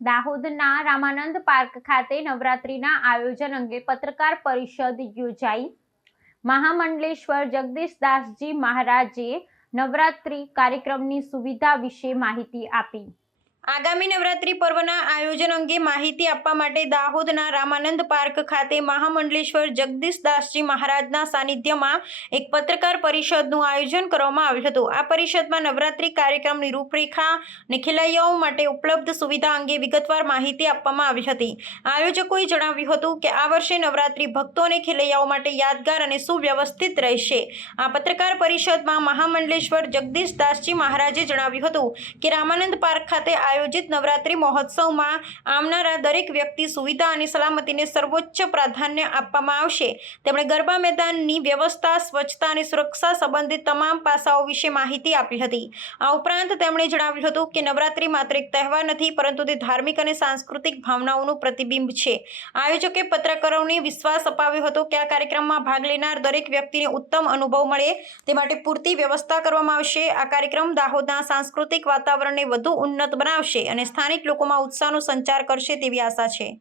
દાહોદના રામાનંદ પાર્ક ખાતે નવરાત્રીના આયોજન અંગે પત્રકાર પરિષદ યોજાઈ. મહામંડલેશ્વર જગદીશદાસજી મહારાજે નવરાત્રી કાર્યક્રમની સુવિધા વિશે માહિતી આપી. આગામી નવરાત્રિ પર્વના આયોજન અંગે માહિતી આપવા માટે દાહોદના રામાનંદ પાર્ક ખાતે મહામંડલેશ્વર જગદીશદાસજી મહારાજના સાનિધ્યમાં એક પત્રકાર પરિષદનું આયોજન કરવામાં આવ્યું હતું. આ પરિષદમાં નવરાત્રિ કાર્યક્રમની રૂપરેખા અને ખેલૈયાઓ માટે ઉપલબ્ધ સુવિધા અંગે વિગતવાર માહિતી આપવામાં આવી હતી. આયોજકોએ જણાવ્યું હતું કે આ વર્ષે નવરાત્રી ભક્તો અને ખેલૈયાઓ માટે યાદગાર અને સુવ્યવસ્થિત રહેશે. આ પત્રકાર પરિષદમાં મહામંડલેશ્વર જગદીશદાસજી મહારાજે જણાવ્યું હતું કે રામાનંદ પાર્ક ખાતે આયોજિત નવરાત્રિ મહોત્સવમાં આવનારા દરેક વ્યક્તિ સુવિધા અને સલામતીને સર્વોચ્ચ પ્રાધાન્ય આપવામાં આવશે. તેમણે ગરબા મેદાનની વ્યવસ્થા, સ્વચ્છતા અને સુરક્ષા સંબંધિત તમામ પાસાઓ વિશે માહિતી આપી હતી. આ ઉપરાંત તેમણે જણાવ્યું હતું કે નવરાત્રિ માત્ર એક તહેવાર નથી, પરંતુ તે ધાર્મિક અને સાંસ્કૃતિક ભાવનાઓનું પ્રતિબિંબ છે. આયોજકે પત્રકારોને વિશ્વાસ અપાવ્યો હતો કે આ કાર્યક્રમમાં ભાગ લેનાર દરેક વ્યક્તિને ઉત્તમ અનુભવ મળે, તે માટે પૂરતી વ્યવસ્થા કરવામાં આવશે. આ કાર્યક્રમ દાહોદના સાંસ્કૃતિક વાતાવરણને વધુ ઉન્નત બનાવશે અને સ્થાનિક લોકોમાં ઉત્સાહનો સંચાર કરશે તેવી આશા છે.